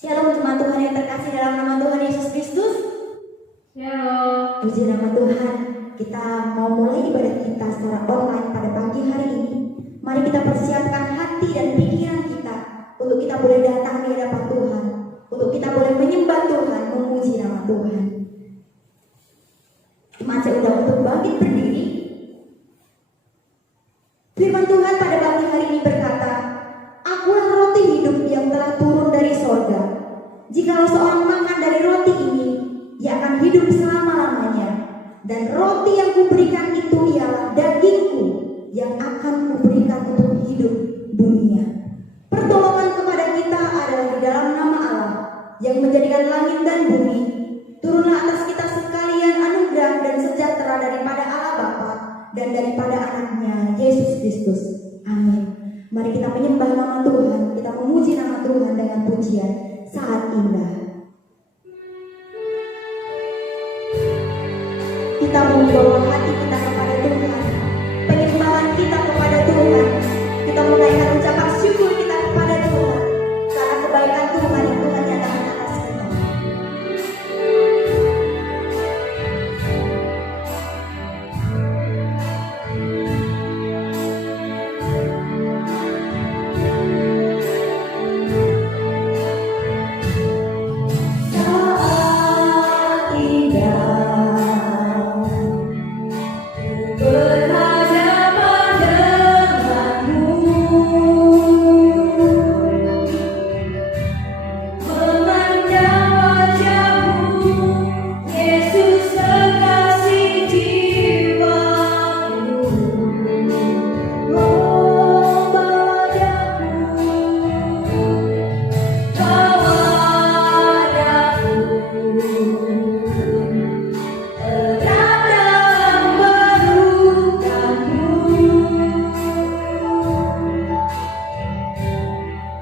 Shalom jemaat Tuhan yang terkasih dalam nama Tuhan Yesus Kristus. Shalom. Puji nama Tuhan. Kita mau mulai ibadah kita secara online pada pagi hari ini. Mari kita persiapkan hati dan pikiran kita untuk kita boleh datang di hadapan Tuhan, untuk kita boleh menyembah Tuhan, memuji nama Tuhan. Jemaat saya undang untuk bangkit berdiri. Firman Tuhan pada pagi hari ini berkata, "Akulah roti hidup yang telah turun dari sorga. Jikalau seorang makan dari roti ini, ia akan hidup selama-lamanya. Dan roti yang kuberikan itu ialah dagingku yang akan kuberikan untuk hidup dunia." Pertolongan kepada kita adalah di dalam nama Allah yang menjadikan langit dan bumi. Turunlah atas kita sekalian anugerah dan sejahtera daripada Allah Bapa dan daripada anaknya Yesus Kristus. Amin. Mari kita menyembah nama Tuhan, kita memuji nama Tuhan dengan pujian saat indah. Kita membawa hati kita kepada Tuhan, penyembahan kita kepada Tuhan. Kita menaikkan ucapan syukur kita kepada Tuhan karena kebaikan Tuhan yang Tuhan nyatakan atas kita. Saat indah berhadapan denganmu, memandang wajahmu, Yesus kekasih jiwaku. Oh padaku, erat dalam pelukanmu,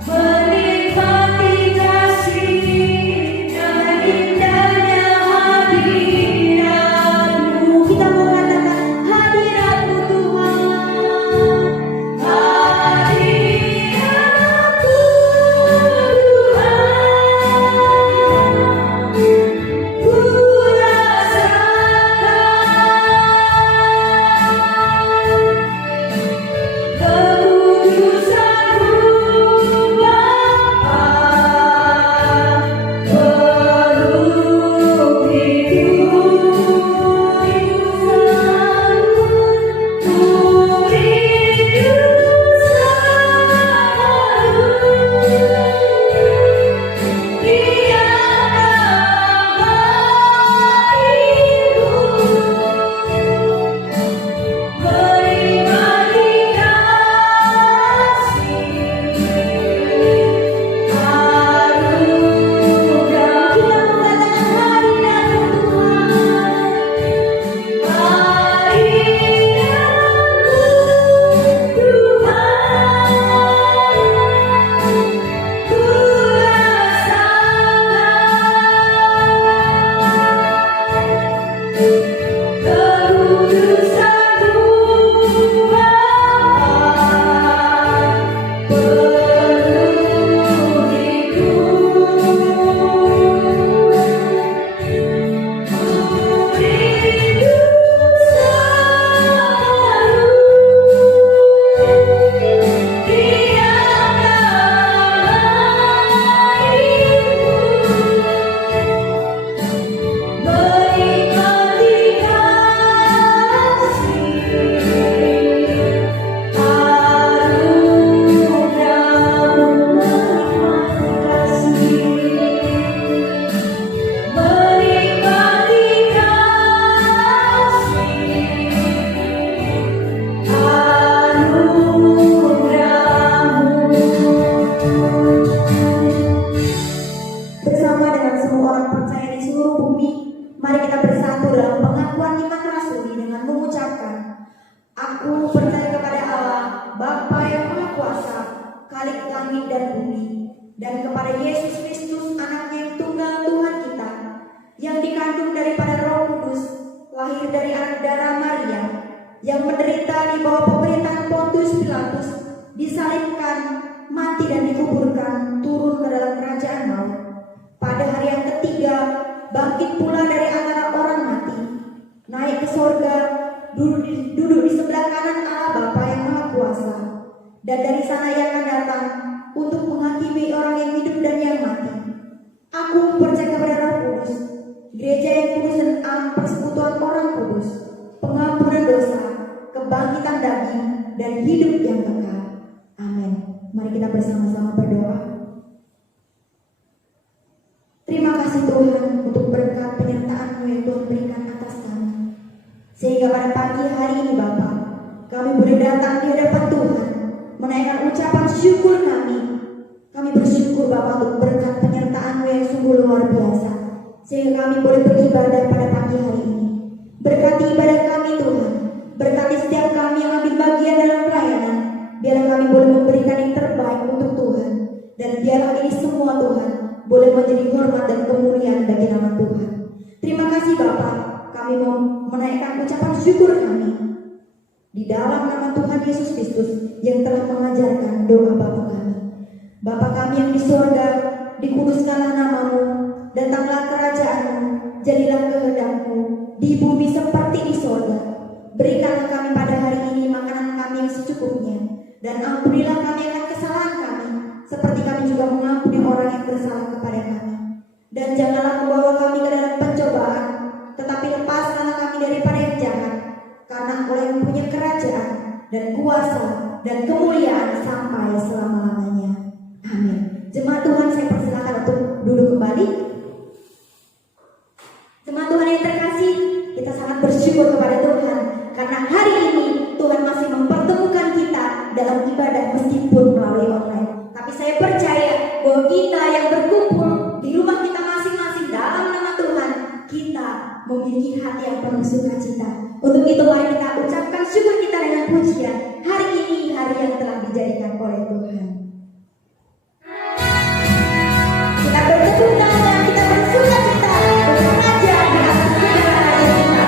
menikmati kasih dan indahnya hadiratmu. Kita mengatakan hadiratmu Tuhan, hadiratmu Tuhan, ku rasakan kekudusanmu Bapa, peluk rindukanmu, ku rindu selalu di bersama dengan semua orang percaya di seluruh bumi, mari kita bersatu dalam pengakuan iman rasuli dengan mengucapkan, "Aku percaya kepada Allah, Bapa yang Maha Kuasa, Khalik langit dan bumi, dan kepada Yesus Kristus, Anaknya yang tunggal Tuhan kita, yang dikandung daripada Roh Kudus, lahir dari anak darah Maria, yang menderita di bawah pemerintahan Pontius Pilatus, disalibkan, mati dan dikuburkan, turun ke dalam kerajaan maut. persekutuan orang kudus, pengampunan dosa, kebangkitan daging, dan hidup yang kekal. Amin. Mari kita bersama-sama berdoa. Terima kasih Tuhan untuk berkat penyertaan-Mu yang Tuhan berikan atas kami. Sehingga pada pagi hari ini Bapa, kami boleh datang di hadapan Tuhan, menaikkan ucapan syukur kami. Kami bersyukur Bapa untuk berkat penyertaan-Mu yang sungguh luar biasa, sehingga kami boleh beribadah pada pagi hari ini. Berkati ibadah kami Tuhan, berkati setiap kami yang ambil bagian dalam pelayanan. Biarlah kami boleh memberikan yang terbaik untuk Tuhan, dan biarlah ini semua Tuhan boleh menjadi hormat dan kemuliaan bagi nama Tuhan. Terima kasih Bapa, kami mau menaikkan ucapan syukur kami di dalam nama Tuhan Yesus Kristus yang telah mengajarkan doa Bapa kami. Bapa kami yang di surga, dikuduskanlah nama-Mu, datanglah kerajaan-Mu, jadilah kehendak-Mu di bumi seperti di surga. Berikanlah kami pada hari ini makanan kami yang secukupnya, dan ampunilah kami akan kesalahan kami, seperti kami juga mengampuni orang yang bersalah kepada kami. Dan janganlah membawa kami ke dalam pencobaan, tetapi lepaskanlah kami daripada yang jahat, karena Engkau yang punya kerajaan dan kuasa dan kemuliaan sampai selama-lamanya. Amin. Jemaat Tuhan, saya persilakan untuk duduk kembali. Jemaat Tuhan yang terkasih, kita sangat bersyukur kepada Tuhan karena hari ini Tuhan masih mempertemukan kita dalam ibadah meskipun melalui online. Tapi saya percaya bahwa kita yang berkumpul di rumah kita masing-masing dalam nama Tuhan, kita memiliki hati yang penuh sukacita. Untuk itu mari kita ucapkan syukur kita dengan pujian. Hari ini hari yang telah dijadikan oleh Tuhan. Kita berteduh dan kita bersukacita untuk Raja di atas segala hari kita.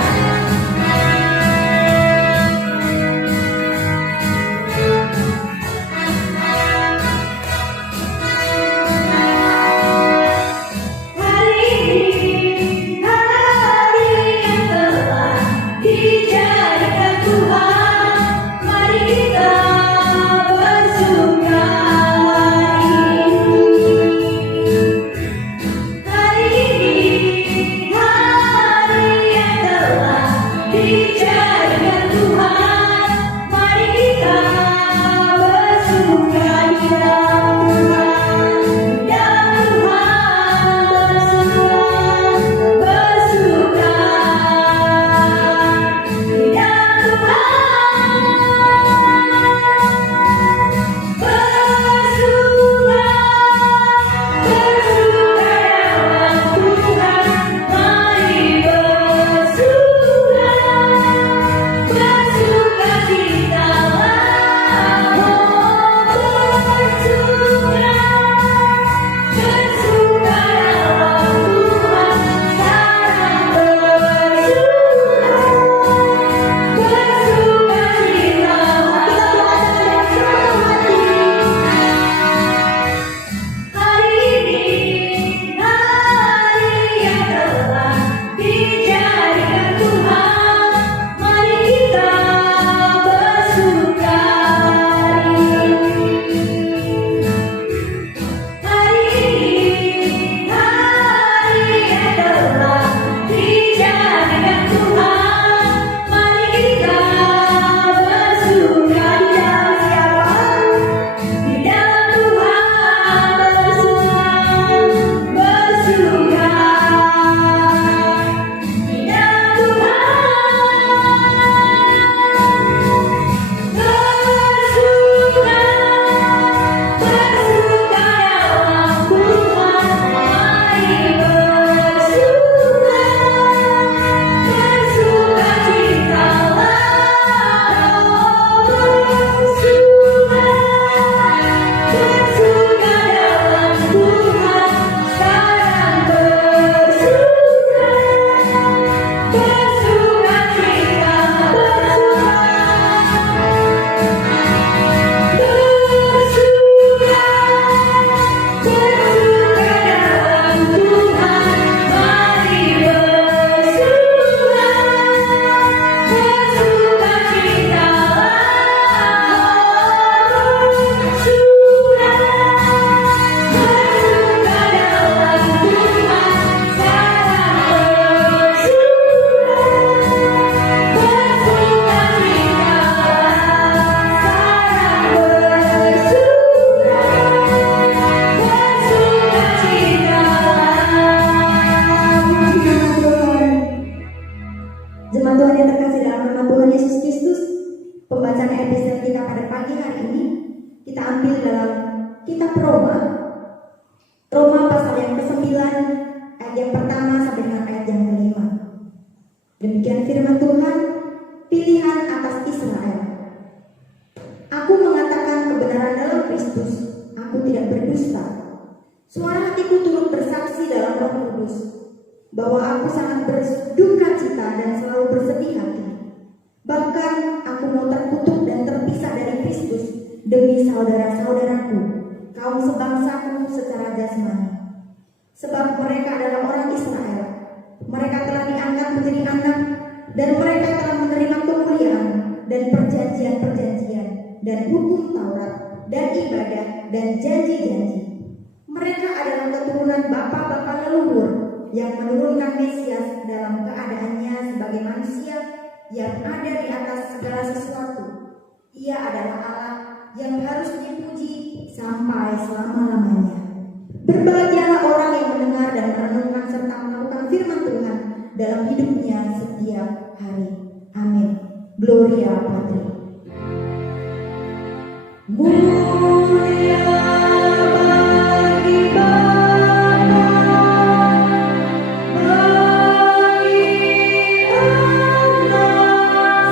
yang pertama sampai dengan ayat yang kelima. Demikian firman Tuhan, pilihan atas Israel. Aku mengatakan kebenaran dalam Kristus, aku tidak berdusta. Suara hatiku turut bersaksi dalam Roh Kudus bahwa aku sangat berduka cita dan selalu bersedih hati. Bahkan aku mau terkutuk dan terpisah dari Kristus demi saudara-saudaraku, kaum sebangsaku secara jasmani. Sebab mereka adalah orang Israel. Mereka telah diangkat menjadi anak, dan mereka telah menerima kemuliaan dan perjanjian-perjanjian dan hukum Taurat dan ibadah dan janji-janji. Mereka adalah keturunan bapa-bapa leluhur yang menurunkan Mesias dalam keadaannya sebagai manusia yang ada di atas segala sesuatu. Ia adalah Allah yang harus dipuji sampai selama-lamanya. Berbahagialah orang yang mendengar dan merenungkan serta melakukan firman Tuhan dalam hidupnya setiap hari. Amin. Gloria Patri. Mulia bagi Bapa, bagi Anak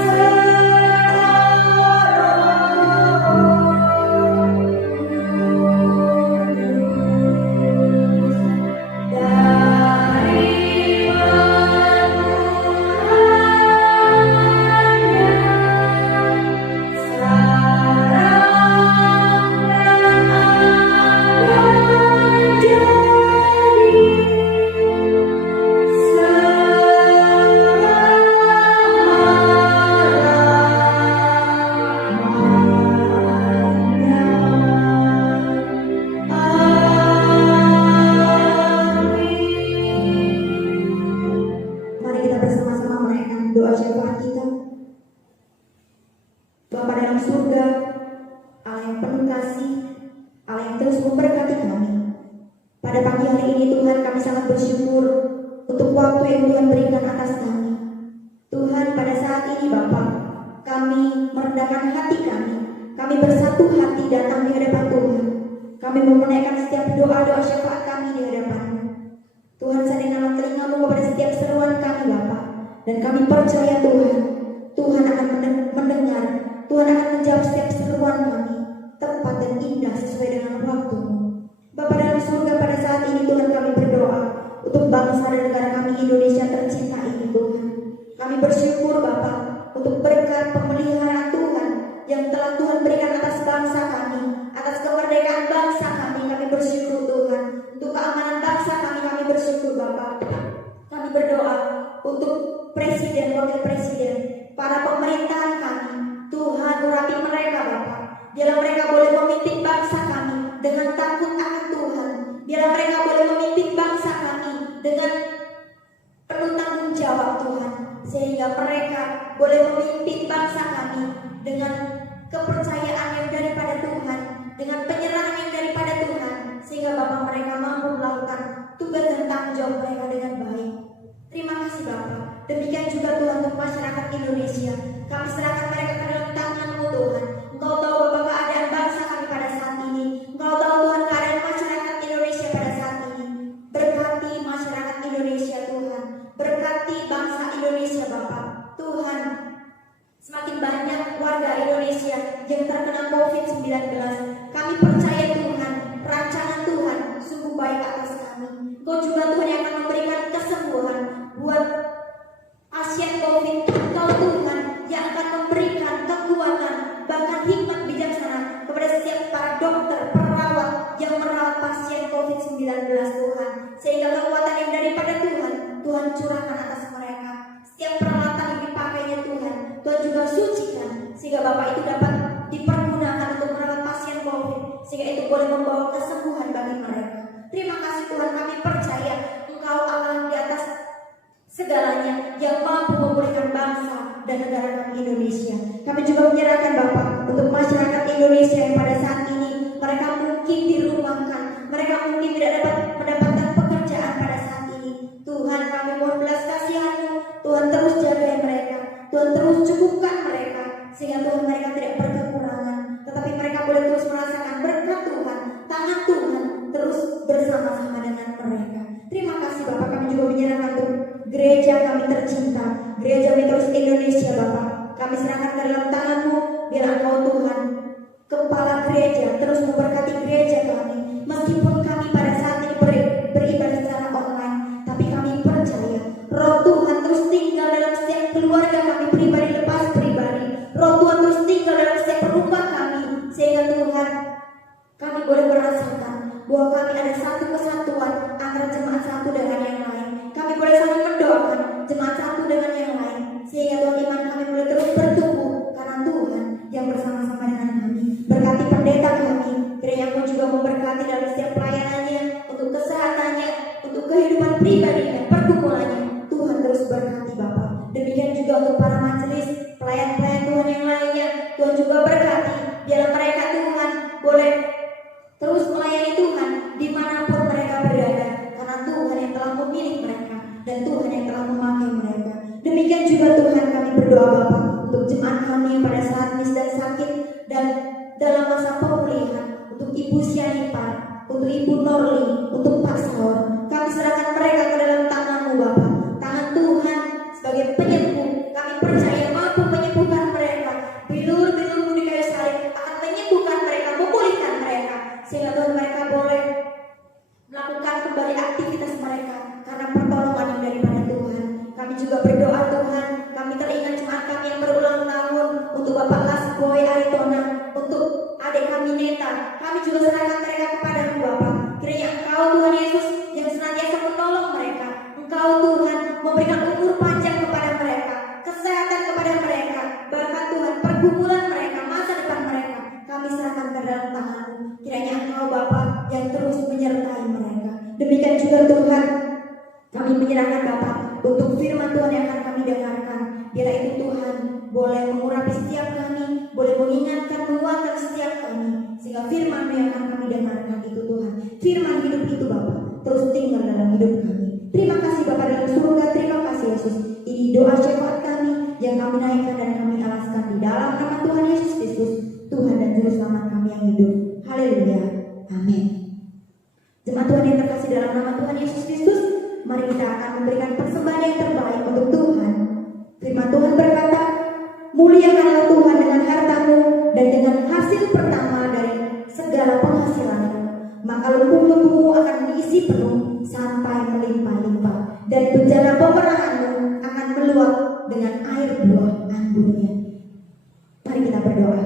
serta Roh Kudus, dari mari kita bersama-sama menaikkan doa syafaat kita. Bapa dalam surga, Allah yang penuh kasih, Allah yang terus memberkati kami. Pada pagi hari ini Tuhan, kami sangat bersyukur untuk waktu yang Tuhan berikan atas kami. Tuhan, pada saat ini Bapa, kami merendahkan hati kami. Kami bersatu hati datang di hadapan Tuhan. Kami mau menaikkan setiap doa-doa syafaat kami di hadapan-Mu. Tuhan, sadikanlah telinga-Mu kepada setiap seruan kami Bapa. Dan kami percaya Tuhan, Tuhan akan mendengar, Tuhan akan menjawab setiap seruan kami tepat dan indah sesuai dengan waktu-Mu. Bapa dalam surga, pada saat ini Tuhan kami berdoa untuk bangsa dan negara kami Indonesia tercinta ini Tuhan. Kami bersyukur Bapa untuk berkat pemeliharaan Tuhan yang telah Tuhan berikan atas bangsa kami, atas kemerdekaan bangsa kami. Kami bersyukur Tuhan untuk keamanan bangsa kami. Kami bersyukur Bapa. Kami berdoa untuk presiden, wakil presiden, para pemerintahan kami. Tuhan, urapi mereka Bapa. Biarlah mereka boleh memimpin bangsa kami dengan takut akan Tuhan. Biarlah mereka boleh memimpin bangsa kami dengan penuh tanggung jawab Tuhan, sehingga mereka boleh memimpin bangsa kami dengan kepercayaan yang daripada Tuhan, dengan penyerahan yang daripada Tuhan, sehingga Bapa mereka mampu melakukan tugas dan tanggung jawab mereka dengan baik. Terima kasih Bapa. Demikian juga Tuhan untuk masyarakat Indonesia. Kami serahkan mereka ke dalam tangan-Mu Tuhan. Engkau tahu Bapa keadaan bangsa kami pada saat ini. Engkau tahu Tuhan keadaan masyarakat Indonesia pada saat ini. Berkati masyarakat Indonesia Tuhan. Berkati bangsa Indonesia Bapa. Tuhan, semakin banyak warga Indonesia yang terkena COVID-19. Kami percaya Tuhan, rancangan Tuhan sungguh baik atas kami. Engkau juga Tuhan yang akan memberikan kesembuhan buat pasien COVID. Engkau Tuhan yang akan memberikan kekuatan, bahkan hikmat bijaksana kepada setiap para dokter, perawat yang merawat pasien COVID-19 Tuhan. Sehingga kekuatan yang daripada Tuhan, Tuhan curahkan atas mereka. Setiap peralatan yang dipakainya Tuhan, Tuhan juga sucikan, sehingga Bapak itu dapat dipergunakan untuk merawat pasien COVID, sehingga itu boleh membawa kesembuhan bagi mereka. Terima kasih Tuhan, kami percaya Engkau Allah di atas segalanya yang mampu memulihkan bangsa dan negara kami Indonesia. Kami juga menyerahkan Bapak untuk masyarakat Indonesia yang pada saat ini mereka mungkin dirumahkan, mereka mungkin tidak dapat mendapatkan pekerjaan pada saat ini. Tuhan, kami mohon belas kasihan-Mu. Tuhan terus jaga mereka, Tuhan terus cukupkan mereka, sehingga Tuhan mereka tidak berkekurangan, tetapi mereka boleh terus merasakan berkat Tuhan, tangan Tuhan terus bersama-sama dengan mereka. Terima kasih Bapak, kami serahkan untuk gereja kami tercinta, gereja Metodis Indonesia Bapak. Kami serahkan ke dalam tangan-Mu, biar Engkau Tuhan, kepala gereja, terus memberkati gereja kami. Meskipun kami pada saat ini beribadah secara online, tapi kami percaya Roh Tuhan terus tinggal dalam setiap keluarga kami, pribadi lepas pribadi. Roh Tuhan terus tinggal dalam setiap rumah kami, sehingga Tuhan, kami boleh merasakan bahwa kami ada satu kesatuan antara jemaat satu dengan yang lain. Kami boleh saling mendoakan jemaat satu dengan yang lain, sehingga Tuhan iman kami boleh terus bertumbuh karena Tuhan yang bersama-sama dengan kami. Berkati pendeta kami, kiranya Engkau juga memberkati dalam setiap pelayanannya, untuk kesehatannya, untuk kehidupan pribadinya, pergumulannya. Tuhan terus berkati Bapak. Demikian juga untuk para majelis, pelayan-pelayan Tuhan yang lainnya, Tuhan juga berkati. Biarlah mereka Tuhan boleh terus melayani Tuhan dimanapun mereka berada, karena Tuhan yang telah memilih mereka dan Tuhan yang telah memakai mereka. Demikian juga Tuhan kami berdoa Bapak untuk jemaat kami yang pada saat ini sedang sakit dan dalam masa pemulihan, untuk Ibu Sianipar, untuk Ibu Norli, untuk Pak Saur. Kami serahkan mereka ke dalam tangan-Mu Bapak. Tangan Tuhan sebagai penyembuh, kami percaya mampu menyembuhkan mereka. Bilur-bilur-Mu di kayu salib akan menyembuhkan mereka, memulihkan mereka, sehingga Tuhan mereka boleh melakukan kembali aktivitas mereka karena pertolongan yang daripada Tuhan. Kami juga berdoa Tuhan, kami teringat jemaat kami yang berulang tahun, untuk Bapak Lasboy Aritona, untuk adik kami Neta. Kami juga serahkan mereka kepada-Mu Bapak. Kiranya Engkau Tuhan Yesus yang senantiasa menolong mereka. Engkau Tuhan memberikan umur panjang kepada mereka, kesehatan kepada mereka, bahkan Tuhan pergumulan mereka, masa depan mereka, kami serahkan ke dalam tangan-Mu. Kiranya Engkau Bapa yang terus menyertai mereka. Demikian juga Tuhan, kami menyerahkan Bapa untuk firman Tuhan yang akan kami dengarkan. Biarlah itu Tuhan boleh mengurapi setiap kami, boleh mengingatkan, menguatkan setiap kami, sehingga firman yang akan kami dengarkan itu Tuhan, firman hidup itu Bapa, terus tinggal dalam hidup kami. Terima kasih Bapa dalam surga, terima kasih Yesus. Ini doa syafaat kami yang kami naikkan dan kami alaskan di dalam nama Tuhan Yesus Kristus, Tuhan dan Juru Selamat kami yang hidup. Haleluya, amin. Jemaat Tuhan yang terkasih dalam nama Tuhan Yesus Kristus, mari kita akan memberikan persembahan yang terbaik untuk Tuhan. Firman Tuhan berkata, muliakanlah Tuhan dengan hartamu dan dengan hasil pertama dari segala penghasilanmu, maka lumbung-lumbungmu akan diisi penuh sampai melimpah-limpah, dan bejana pemerahanmu akan meluap dengan air buah anggurnya. Mari kita berdoa.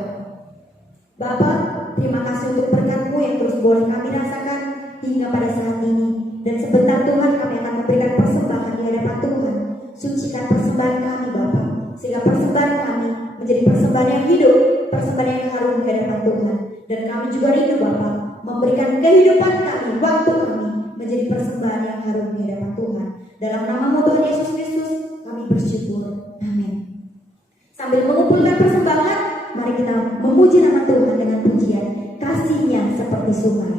Bapa, terima kasih untuk berkat-Mu yang terus boleh kami rasakan hingga pada saat ini. Dan sebentar Tuhan kami akan memberikan persembahan di hadapan Tuhan. Sucikan persembahan kami Bapa, sehingga persembahan kami menjadi persembahan yang hidup, persembahan yang harum di hadapan Tuhan. Dan kami juga rindu Bapa memberikan kehidupan kami, waktu kami menjadi persembahan yang harum di hadapan Tuhan. Dalam nama-Mu Tuhan Yesus Kristus kami bersyukur, amin. Sambil mengumpulkan persembahan, mari kita memuji nama Tuhan dengan pujian kasih-Nya seperti sungai.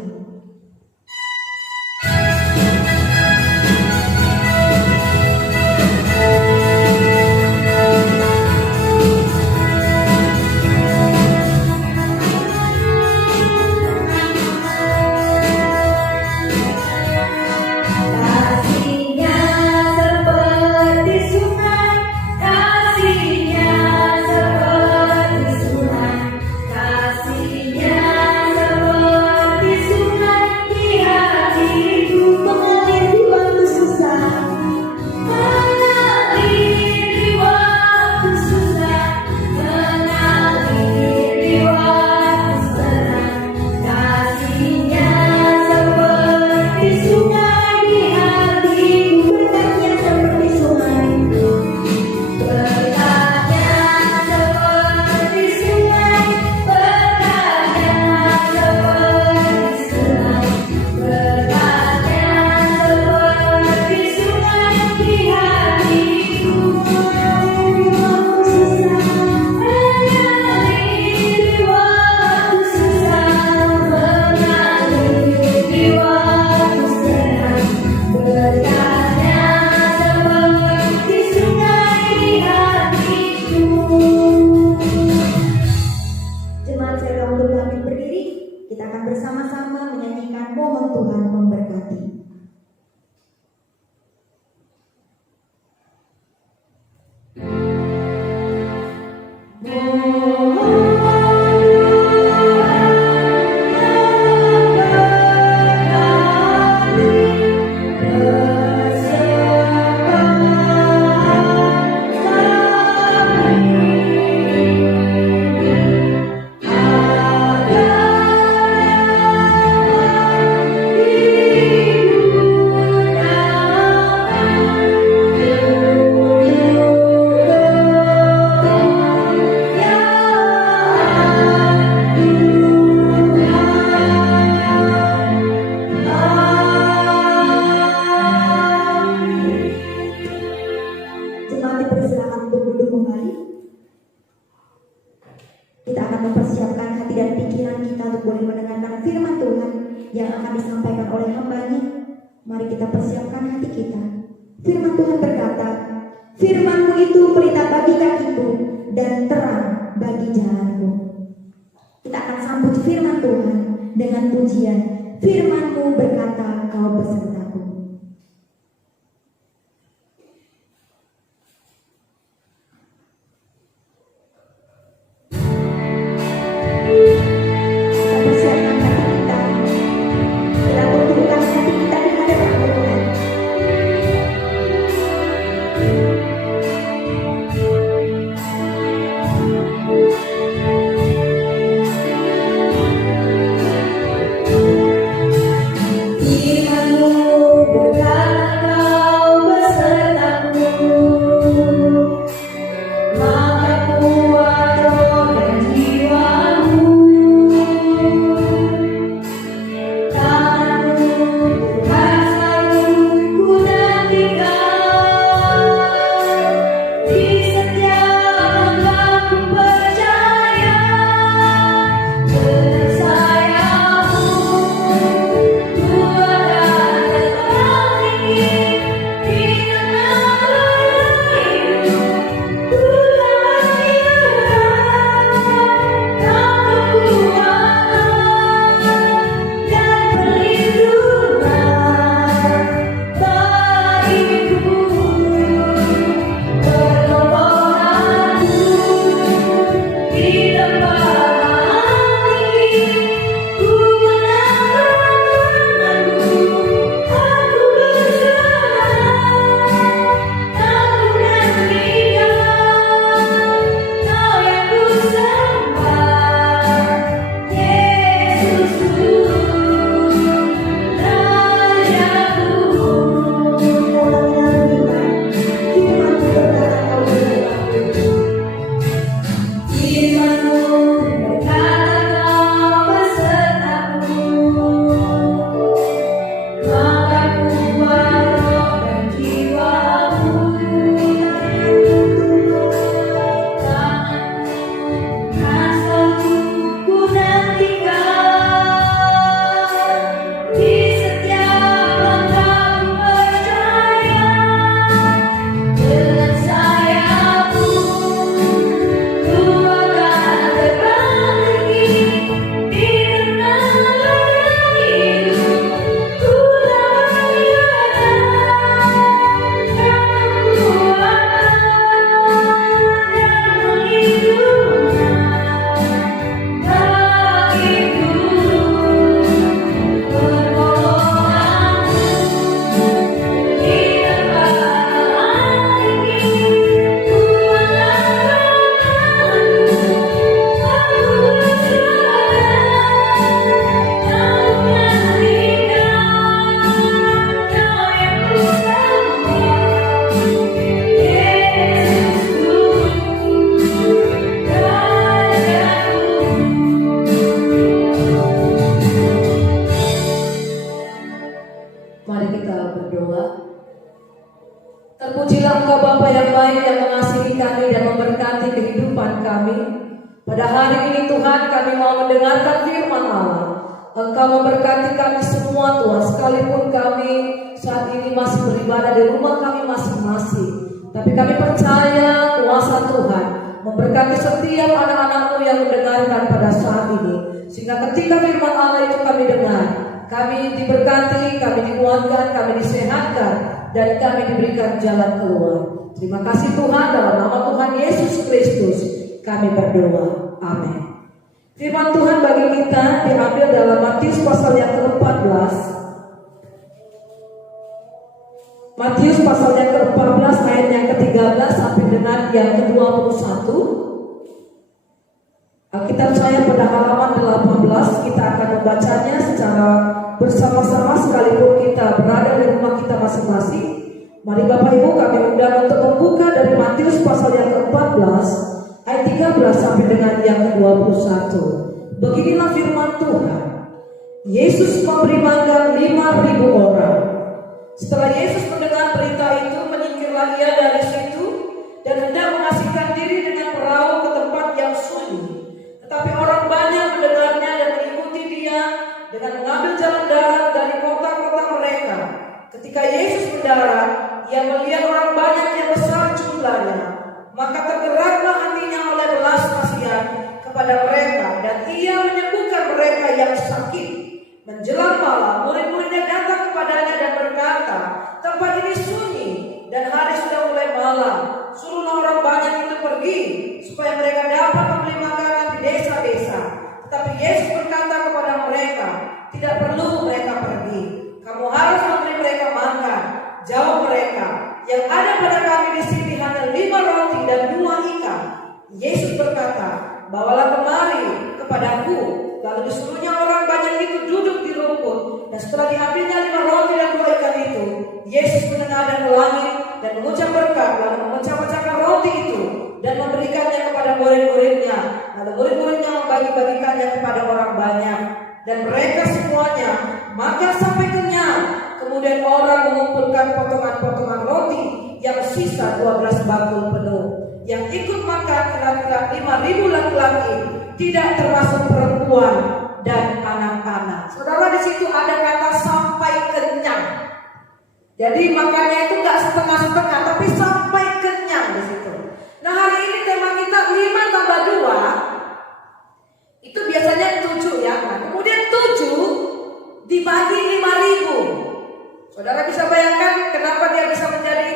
Mari kita persiapkan hati kita. Firman Tuhan berkata, firman-Mu itu pelita bagi kakiku dan terang bagi jalanku. Kita akan sambut firman Tuhan dengan pujian. Firman-Mu berkata, Kau besertaku. Kita persiapkan hati kita. Kita tundukkan hati kita di hadapan Tuhan. Firman-Mu berkata, Kau besertaku, maka kuat roh dan jiwamu. Tangan-Mu Tuhan selalu ku nantikan, di setiap langkahku percaya, dengan sayap-Mu ku akan terbang tinggi di tengah hidup. Ku akan Kau kekuatan dan perlindungan bagiku, pertolonganku di tempat tinggi. Ku menangkan tanganmu, aku berserah. Kau nantikan, Kau yang ku sembah, Yesusku, Rajaku. Firman-Mu berkata, Kau besertaku, maka kuat roh dan jiwamu. Tangan selalu ku nantikan, di setiap langkahku percaya, dengan sayap-Mu ku akan terbang tinggi di tengah hidup. Ku dapat Mari kita berdoa. Terpujilah Engkau Bapa yang baik, yang mengasihi kami dan memberkati kehidupan kami. Pada hari ini Tuhan, kami mau mendengarkan firman Allah. Engkau memberkati kami semua Tuhan, sekalipun kami saat ini masih beribadah di rumah kami masing-masing. Tapi kami percaya kuasa Tuhan memberkati setiap anak-anak-Mu yang mendengarkan pada saat ini. Sehingga ketika firman Allah itu kami dengar, kami diberkati, kami dikuatkan, kami disehatkan, dan kami diberikan jalan keluar. Terima kasih Tuhan, dalam nama Tuhan Yesus Kristus kami berdoa. Amin. Firman Tuhan bagi kita diambil dalam Matius pasal yang ke-14. Matius pasal yang ke-14 ayat yang ke-13 sampai dengan yang ke-21. Alkitab saya pada halaman 18, kita akan membacanya secara bersama-sama sekalipun kita berada di rumah kita masing-masing. Mari Bapak Ibu kami undang untuk membuka dari Matius pasal yang ke-14 ayat 13 sampai dengan yang ke-21. Beginilah firman Tuhan. Yesus memberi makan 5.000 orang. Setelah Yesus mendengar berita itu, menyingkirlah ia dari situ dan hendak mengasingkan diri dengan perahu ke tempat yang sunyi. Tetapi orang banyak mendengarnya dan mengikuti dia dengan mengambil jalan darat dari kota-kota mereka. Ketika Yesus mendarat, ia melihat orang banyak yang besar jumlahnya, maka tergeraklah hatinya oleh belas kasihan kepada mereka, dan ia menyembuhkan mereka yang sakit. Menjelang malam, murid-muridnya datang kepadanya dan berkata, tempat ini sunyi dan hari sudah mulai malam. Suruhlah orang banyak itu pergi, supaya mereka dapat membeli makanan di desa-desa. Tetapi Yesus berkata kepada mereka, tidak perlu mereka pergi. Kamu harus memberi mereka makan. Jawab mereka, yang ada pada kami di sini hanya 5 roti dan 2 ikan. Yesus berkata, bawalah kemari kepadaku. Lalu disuruhnya orang banyak itu duduk di rumput. Dan setelah diambilnya 5 roti dan 2 ikan itu, Yesus menengadahkan ke langit dan mengucap berkat, lalu memecah-mecahkan roti itu dan memberikannya kepada murid-muridnya. Lalu murid-muridnya membagi-bagikannya kepada orang banyak, dan mereka semuanya makan sampai kenyang. Kemudian orang mengumpulkan potongan-potongan roti yang sisa 12 bakul penuh. Yang ikut makan kira-kira 5.000 laki-laki, tidak termasuk perempuan dan anak-anak. Saudara, di situ ada kata sampai kenyang. Jadi makannya itu nggak setengah-setengah, tapi sampai kenyang di situ. Nah, hari ini tema kita 5 tambah 2. Itu biasanya 7 ya. Nah, kemudian 7 dibagi 5.000. Saudara bisa bayangkan kenapa dia bisa menjadi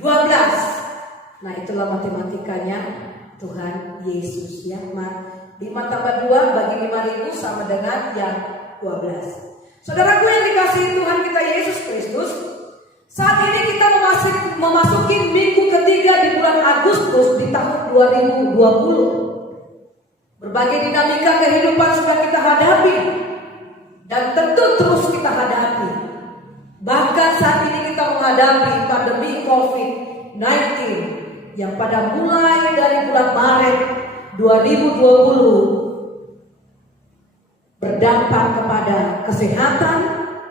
12. Nah, itulah matematikanya Tuhan Yesus ya. 5 tambah 2 bagi 5.000 sama dengan yang 12. Saudaraku yang dikasihi Tuhan kita Yesus Kristus, saat ini kita memasuki minggu ketiga di bulan Agustus di tahun 2020. Berbagai dinamika kehidupan sudah kita hadapi dan tentu terus kita hadapi. Bahkan saat ini kita menghadapi pandemi COVID-19 yang pada mulai dari bulan Maret 2020 berdampak kepada kesehatan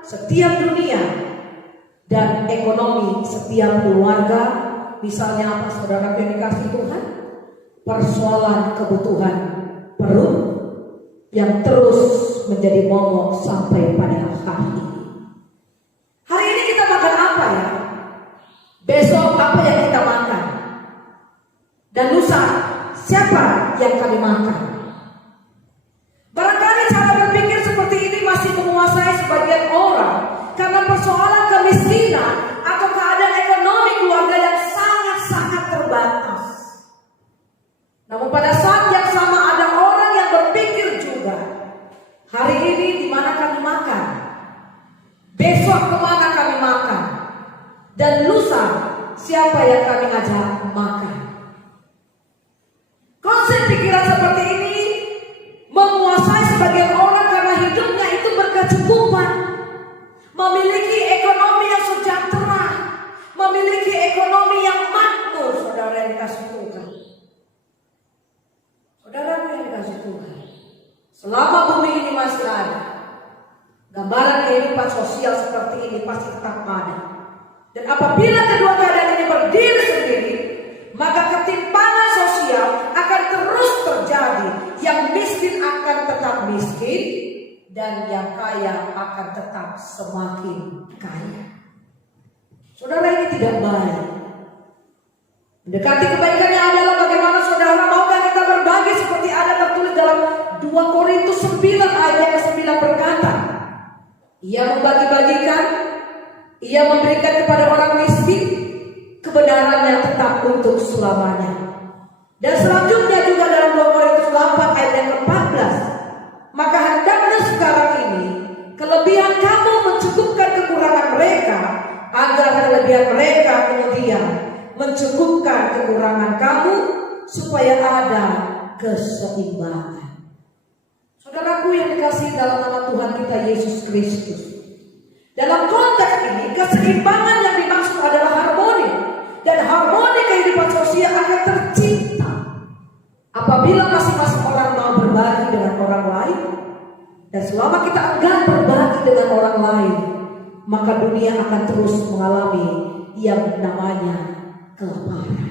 setiap dunia dan ekonomi setiap keluarga. Misalnya apa, saudara yang dikasih Tuhan? Persoalan kebutuhan perut yang terus menjadi momok sampai pada hari ini. Hari ini kita makan apa ya? Besok apa yang kita makan? Dan lusa siapa yang kami makan? Barangkali cara berpikir seperti ini masih menguasai sebagian orang karena persoalan kemiskinan atau keadaan ekonomi keluarga yang sangat-sangat terbatas. Namun pada saat yang sama ada orang yang berpikir juga, hari ini di mana kami makan? Besok kemana kami makan? Dan lusa siapa yang kami ajak makan? Konsep pikiran seperti ini menguasai sebagian orang karena hidupnya itu berkecukupan, memiliki ekonomi yang sejahtera, memiliki ekonomi yang makmur. Saudara yang dikasih Tuhan, saudara yang dikasih Tuhan, selama bumi ini masih ada, gambaran kehidupan sosial seperti ini pasti tetap ada. Dan apabila kedua keadaan ini berdiri sendiri, maka ketimpangan sosial akan terus terjadi. Yang miskin akan tetap miskin, dan yang kaya akan tetap semakin kaya. Saudara, ini tidak baik. Mendekati kebaikannya adalah bagaimana saudara maukah kita berbagi seperti ada tertulis dalam 2 Korintus 9 ayat yang ke-9 berkata, ia membagi-bagikan, ia memberikan kepada orang miskin, kebenarannya tetap untuk selamanya. Dan selanjutnya juga dalam 2 Korintus 8 ayat yang ke-14, maka hendaknya sekarang ini kelebihan kamu mencukupkan kekurangan mereka, agar kelebihan mereka kemudian mencukupkan kekurangan kamu, supaya ada keseimbangan. Saudaraku yang dikasihi dalam nama Tuhan kita Yesus Kristus, dalam konteks ini keseimbangan yang dimaksud adalah harmoni, dan harmoni kehidupan sosial akan tercipta apabila masing-masing orang mau berbagi dengan orang lain. Dan selama kita enggan berbagi dengan orang lain, maka dunia akan terus mengalami yang namanya kelaparan.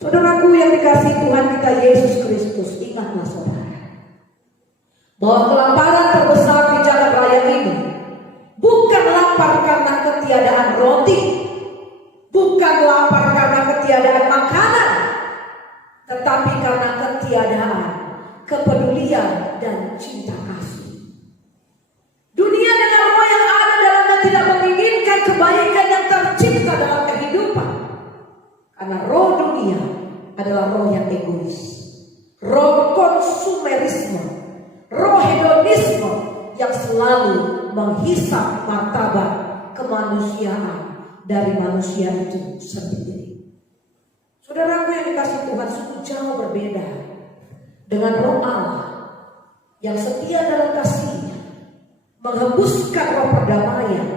Saudaraku yang dikasihi Tuhan kita Yesus Kristus, ingatlah saudara, bahwa kelaparan terbesar di jalan raya ini bukanlah ketiadaan roti, bukan lapar karena ketiadaan makanan, tetapi karena ketiadaan kepedulian dan cinta kasih. Dunia dengan roh yang ada dalamnya tidak menginginkan kebaikan yang tercipta dalam kehidupan. Karena roh dunia adalah roh yang egois, roh konsumerisme, roh hedonisme yang selalu menghisap martabat kemanusiaan dari manusia itu sendiri. Saudaraku yang dikasih Tuhan, sungguh jauh berbeda dengan roh Allah yang setia dalam kasih-Nya, menghembuskan roh perdamaian,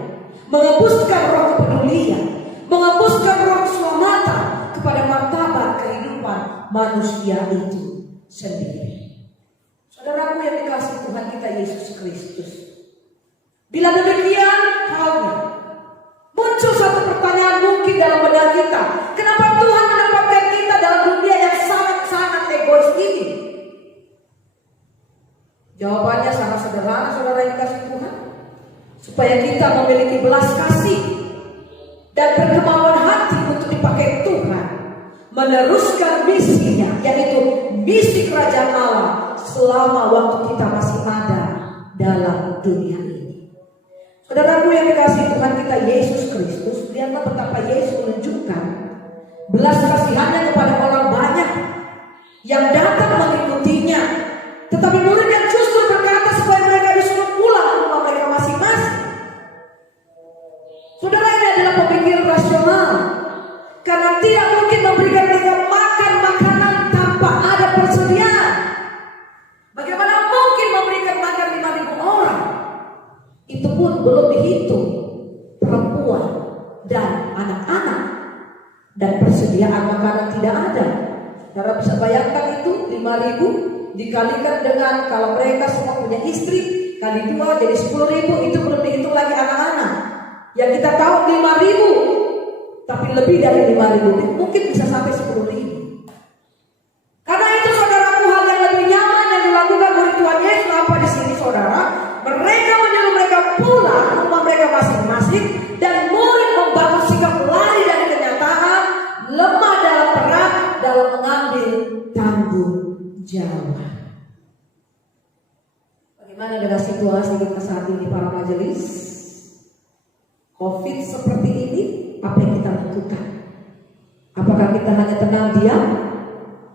menghembuskan roh kepedulian, menghembuskan roh keselamatan kepada martabat kehidupan manusia itu sendiri. Saudaraku yang dikasih Tuhan kita Yesus Kristus, bila demikian halnya, muncul satu pertanyaan mungkin dalam benak kita. Kenapa Tuhan menempatkan kita dalam dunia yang sangat-sangat egois ini? Jawabannya sangat sederhana, saudara yang dikasih Tuhan. Supaya kita memiliki belas kasih dan berkemauan hati untuk dipakai Tuhan meneruskan misinya, yaitu misi kerajaan Allah selama waktu kita masih ada dalam dunia ini. Saudaraku yang dikasih Tuhan kita Yesus Kristus, lihatlah betapa Yesus menunjukkan belas kasihannya kepada orang banyak yang datang mengikutinya. Tetapi muridnya justru berkata supaya mereka disuruh pulang ke rumah mereka masing-masing. Saudara, ini adalah pemikiran rasional, karena tidak mungkin memberikan mereka makan makanan tanpa ada persediaan. Bagaimana mungkin memberikan makan 5.000 orang? Itu pun belum dihitung perempuan dan anak-anak, dan persediaan makanan tidak ada. Saudara bisa bayangkan itu 5.000 dikalikan dengan kalau mereka semua punya istri kali 2 jadi 10.000, itu belum dihitung lagi anak-anak. Yang kita tahu 5.000, tapi lebih dari 5.000 mungkin bisa sampai 10.000. Karena itu saudaraku, hal yang lebih nyaman yang dilakukan oleh Tuhan Yesus apa di sini, saudara? Mereka menyuruh mereka pulang ke rumah mereka masing-masing, dan murid membangun sikap lari dari kenyataan, lemah dalam perang, dalam mengambil tanggung jawab. Bagaimana dengan situasi kita saat ini para majelis? COVID seperti ini, apa yang kita lakukan? Apakah kita hanya tenang diam?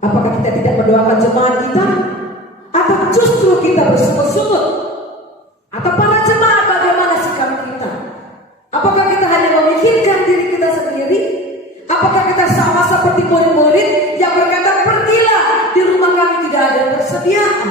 Apakah kita tidak mendoakan jemaat kita? Atau justru kita bersungut-sungut? Atau para jemaat, bagaimana sikap kita? Apakah kita hanya memikirkan diri kita sendiri? Apakah kita sama seperti murid-murid yang berkata, pergilah, di rumah kami tidak ada persediaan?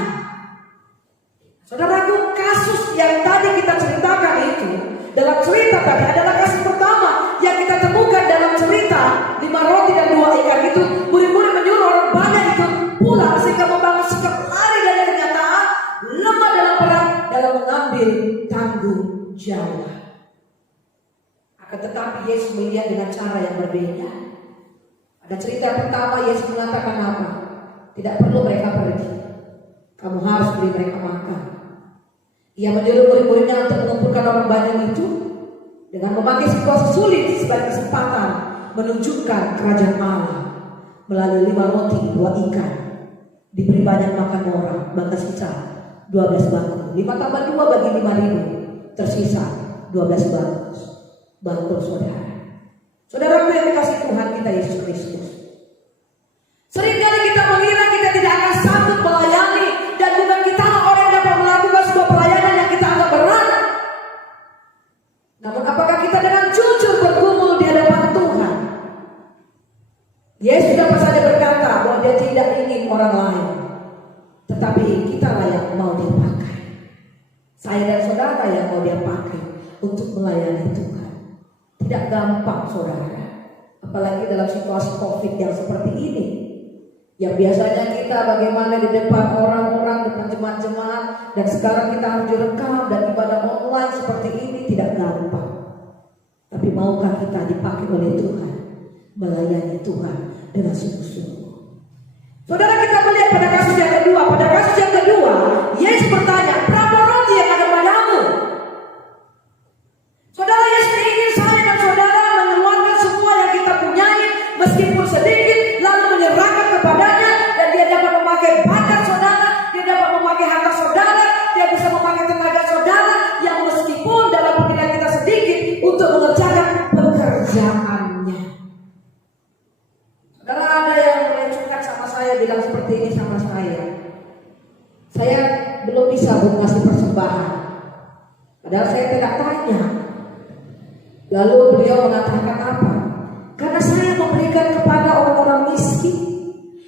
Saudaraku, kasus yang tadi kita ceritakan itu, dalam cerita tadi adalah kasus pertama yang kita temukan dalam cerita 5 roti dan 2 ikan itu. Murid-murid menyuruh orang banyak itu pulang, sehingga membangun sikap lari dari kenyataan, lemah dalam perang, dalam mengambil tanggung jawab. Akan tetapi Yesus melihat dengan cara yang berbeda. Ada cerita pertama, Yesus mengatakan apa? Tidak perlu mereka pergi, kamu harus beri mereka makan. Ia menyuruh murid-muridnya untuk mengumpulkan orang banyak itu dengan memakai situasi sulit sebagai kesempatan menunjukkan kerajaan Allah melalui 5 roti 2 ikan. Diberi banyak makan orang, maka sisa 12 bangkul. 5 tambah 2 bagi 5.000, tersisa 12 bangkul saudara. Saudaraku yang dikasih Tuhan kita Yesus Kristus, seringkali kita mengira kita tidak akan sanggup melayani, dan bukan kita orang yang dapat melakukan sebuah pelayanan yang kita anggap berat. Namun apakah kita dengan jujur bergumul di hadapan Tuhan? Yesus dapat saja berkata bahwa dia tidak ingin orang lain, tetapi kita lah yang mau dia pakai. Saya dan saudara yang mau dia pakai untuk melayani Tuhan. Tidak gampang saudara, apalagi dalam situasi COVID yang seperti ini, yang biasanya kita bagaimana di depan orang-orang, depan jemaat-jemaat, dan sekarang kita harus direkam dan ibadah online seperti ini tidak gampang. Tapi maukah kita dipakai oleh Tuhan, melayani Tuhan dengan sungguh-sungguh? Saudara, kita melihat pada kasus yang kedua. Pada kasus yang kedua, Yesus bertanya, berapa roti yang ada padamu? Saudara, Yesus ingin saya saudara, saya tidak tanya. Lalu beliau mengatakan apa? Karena saya memberikan kepada orang-orang miskin,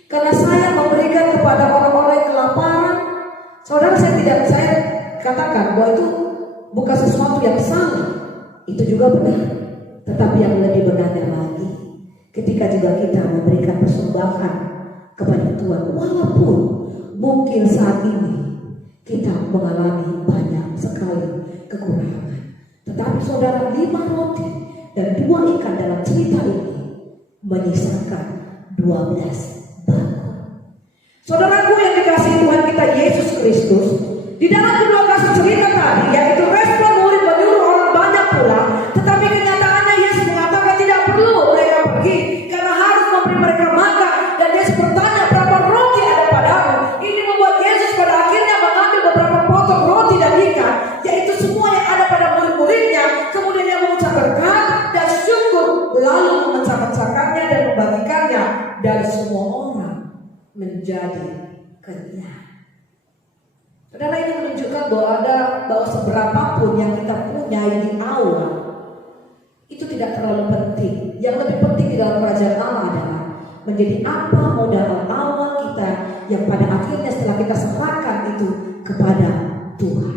karena saya memberikan kepada orang-orang yang kelaparan. Saudara, saya katakan bahwa itu bukan sesuatu yang salah, itu juga benar. Tetapi yang lebih benarnya lagi, ketika juga kita memberikan persembahan kepada Tuhan, walaupun mungkin saat ini kita mengalami banyak sekali kekurangan, tetapi saudara, 5 roti dan 2 ikan dalam cerita ini menyisakan 12 bangku. Saudaraku yang dikasihi Tuhan kita Yesus Kristus, di dalam kedua kasus cerita tadi, yaitu respon murid menyuruh orang banyak pulang, tetapi kenyataannya Yesus mengatakan tidak perlu mereka pergi karena harus memberi mereka makan. Dan Yesus bertanya, berapa roti ada padamu? Ini membuat Yesus pada akhirnya mengambil beberapa potong roti dan ikan, yaitu semua yang ada pada murid-muridnya. Kemudian dia mengucap berkat dan syukur, lalu memecah-mecahkannya dan membagikannya, dan semua orang menjadi kenyang. Saudara, ini menunjukkan bahwa seberapapun yang kita punya di awal itu tidak terlalu penting. Yang lebih penting di dalam kerajaan Allah adalah menjadi apa modal awal kita yang pada akhirnya setelah kita serahkan itu kepada Tuhan.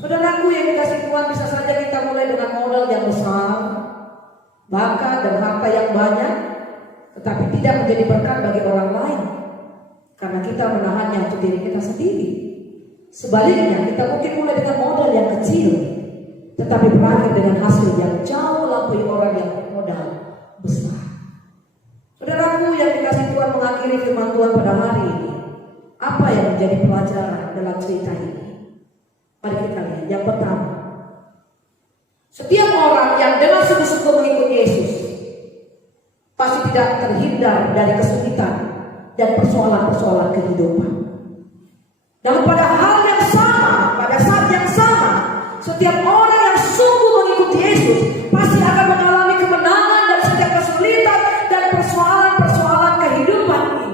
Saudaraku yang dikasihi Tuhan, bisa saja kita mulai dengan modal yang besar, bakat dan harta yang banyak, tetapi tidak menjadi berkat bagi orang lain karena kita menahannya untuk diri kita sendiri. Sebaliknya, kita mungkin mulai dengan modal yang kecil, tetapi berakhir dengan hasil yang jauh melampaui orang yang bermodal besar. Saudaraku yang dikasihi Tuhan, mengakhiri firman Tuhan pada hari ini, apa yang menjadi pelajaran dalam cerita ini? Mari kita lihat. Yang pertama, setiap orang yang dengan sungguh-sungguh mengikut Yesus pasti tidak terhindar dari kesulitan dan persoalan-persoalan kehidupan. Dan pada hal yang sama, pada saat yang sama, setiap orang yang sungguh mengikuti Yesus pasti akan mengalami kemenangan dari setiap kesulitan dan persoalan-persoalan kehidupan ini.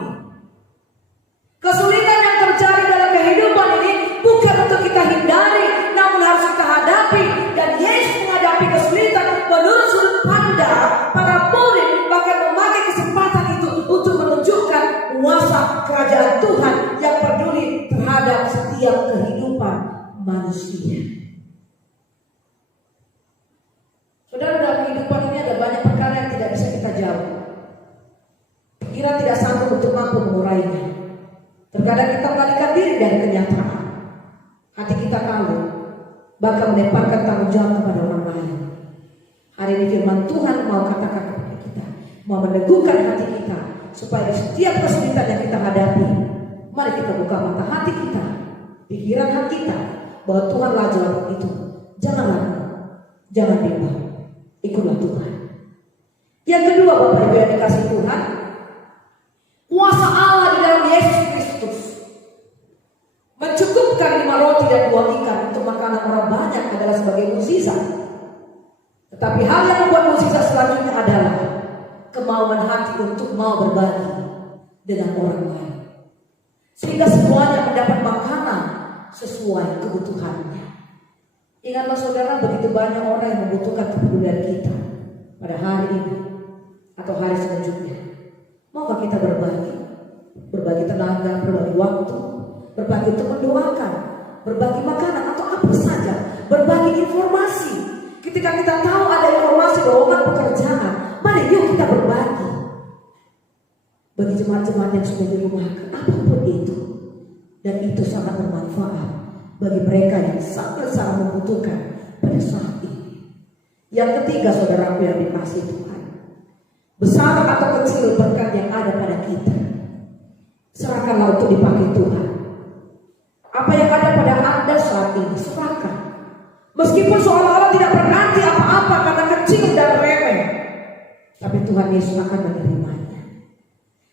Kesulitan yang terjadi dalam kehidupan ini bukan untuk kita hindari, namun harus kita hadapi. Dan Yesus menghadapi kesulitan menurut sudut pandang para murid, bahkan memakai kesempatan itu untuk menunjukkan kuasa kerajaan Tuhan yang peduli terhadap setiap kehidupan manusia. Saudara, dalam kehidupan ini ada banyak perkara yang tidak bisa kita jawab. Pikiran tidak sanggup untuk mampu mengurainya. Terkadang kita melarikan diri dari kenyataan. Hati kita kalut, bahkan melemparkan tanggung jawab kepada orang lain. Hari ini firman Tuhan mau katakan kepada kita, mau meneguhkan hati kita, supaya di setiap kesulitan yang kita hadapi, mari kita buka mata hati kita, pikiran hati kita, bahwa Tuhanlah jawaban itu. Jangan ragu, jangan bimbang, ikutlah Tuhan. Yang kedua, Bapak Ibu yang dikasihi Tuhan, kuasa Allah di dalam Yesus Kristus mencukupkan 5 roti dan 2 ikan untuk makanan orang banyak adalah sebagai mukjizat. Tetapi hal yang membuat mukjizat selanjutnya adalah kemauan hati untuk mau berbagi dengan orang lain, sehingga semuanya mendapat makanan sesuai kebutuhannya. Ingatlah saudara, begitu banyak orang yang membutuhkan kepedulian kita pada hari ini atau hari selanjutnya. Maukah kita berbagi tenaga, berbagi waktu, berbagi untuk mendoakan, berbagi makanan atau apa saja, berbagi informasi. Ketika kita tahu ada informasi lowongan pekerjaan, mari yuk kita berbagi. Bagi jemaat-jemaat yang sudah dirumahkan, apapun itu, dan itu sangat bermanfaat bagi mereka yang sangat-sangat membutuhkan pada saat ini. Yang ketiga, saudaraku yang dikasihi Tuhan, besar atau kecil berkat yang ada pada kita, serahkanlah untuk dipakai Tuhan. Apa yang ada pada Anda saat ini, serahkan. Meskipun seolah-olah tidak berarti apa-apa karena kecil dan remeh, tapi Tuhan Yesus akan menerimanya.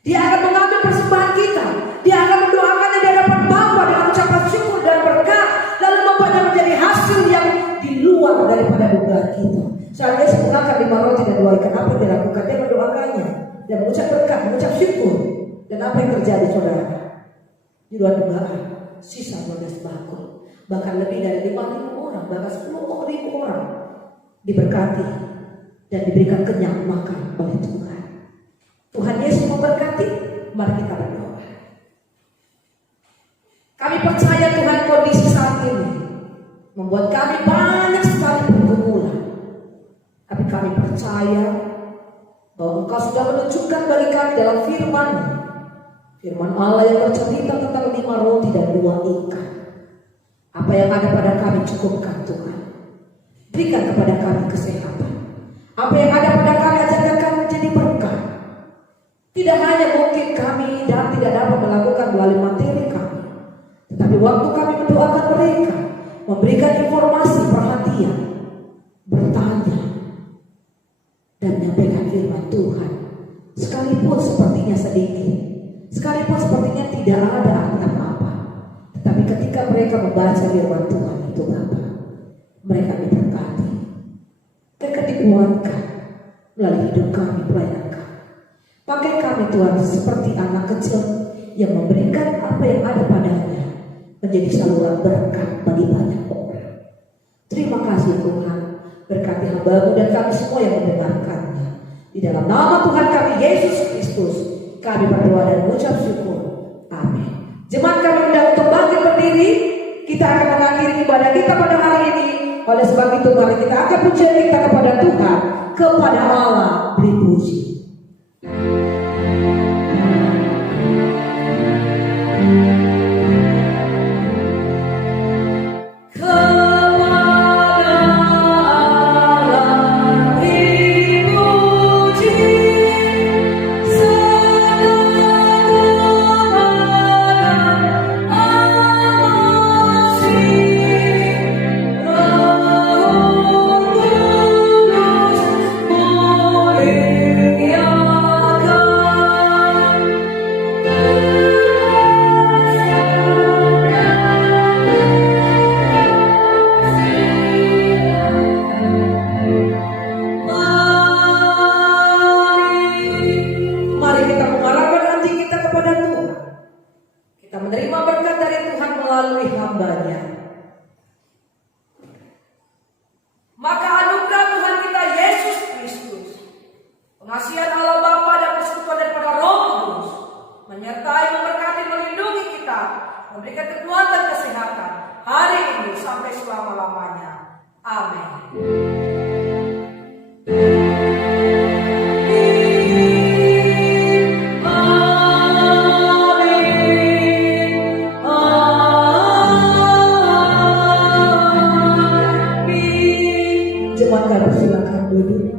Dia akan mengambil persembahan kita, Dia akan mendoakannya di hadapan Bapa dengan ucapan syukur dan berkat, lalu membuatnya menjadi hasil yang di luar daripada dugaan kita. Saat Yesus mengangkat 5 roti dan 2 ikan, apa yang dilakukan? Dia mendoakannya dan mengucap berkat, mengucap syukur. Dan apa yang terjadi, saudara? Di luar dugaan, sisa 12 bangku, bahkan lebih dari 5.000 orang, bahkan 10.000 orang diberkati dan diberikan kenyang makan oleh Tuhan. Tuhan Yesus memberkati. Mari kita berdoa. Kami percaya Tuhan, kondisi saat ini membuat kami banyak sekali pergumulan. Tapi kami percaya bahwa Engkau sudah menunjukkan bagi kami dalam firman Allah yang bercerita tentang 5 roti dan 2 ikan. Apa yang ada pada kami cukupkan Tuhan. Berikan kepada kami kesehatan. Apa yang ada pada kami ajarkan kami menjadi berkah. Tidak hanya mungkin kami dan tidak dapat melakukan melalui materi kami, tetapi waktu kami mendoakan mereka, memberikan informasi, perhatian, bertanya, dan menyampaikan firman Tuhan, sekalipun sepertinya sedikit, sekalipun sepertinya tidak ada arti apa-apa, tetapi ketika mereka membaca firman Tuhan itu Bapa, mereka diberkati, mereka dikuatkan melalui hidup kami, pelayanan kami. Pakai kami Tuhan seperti anak kecil yang memberikan apa yang ada padanya menjadi saluran berkat bagi banyak orang. Terima kasih Tuhan, berkati hamba-Mu dan kami semua yang mendengarkannya. Di dalam nama Tuhan kami Yesus Kristus kami berdoa dan mengucap syukur. Amin. Jemaat kami undang untuk bangkit berdiri. Kita akan mengakhiri ibadah kita pada hari ini. Oleh sebab itu mari kita angkat pujian kita kepada Tuhan, kepada Allah beri puji. Memberikan kekuatan kesehatan hari ini sampai selama-lamanya. Amin. Jemaat kami silakan duduk.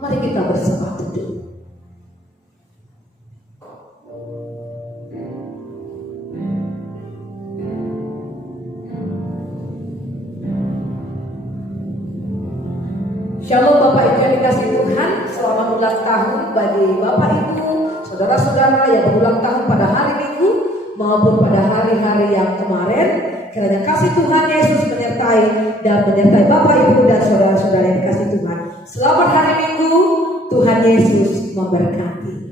Mari kita bersatu dulu. Shalom Bapak Ibu yang dikasihi Tuhan, selamat ulang tahun bagi Bapak Ibu, saudara-saudara yang berulang tahun pada hari Minggu maupun pada hari-hari yang kemarin. Kiranya kasih Tuhan Yesus menyertai dan menyertai Bapak Ibu dan saudara-saudara yang dikasihi Tuhan. Selamat hari Minggu, Tuhan Yesus memberkati.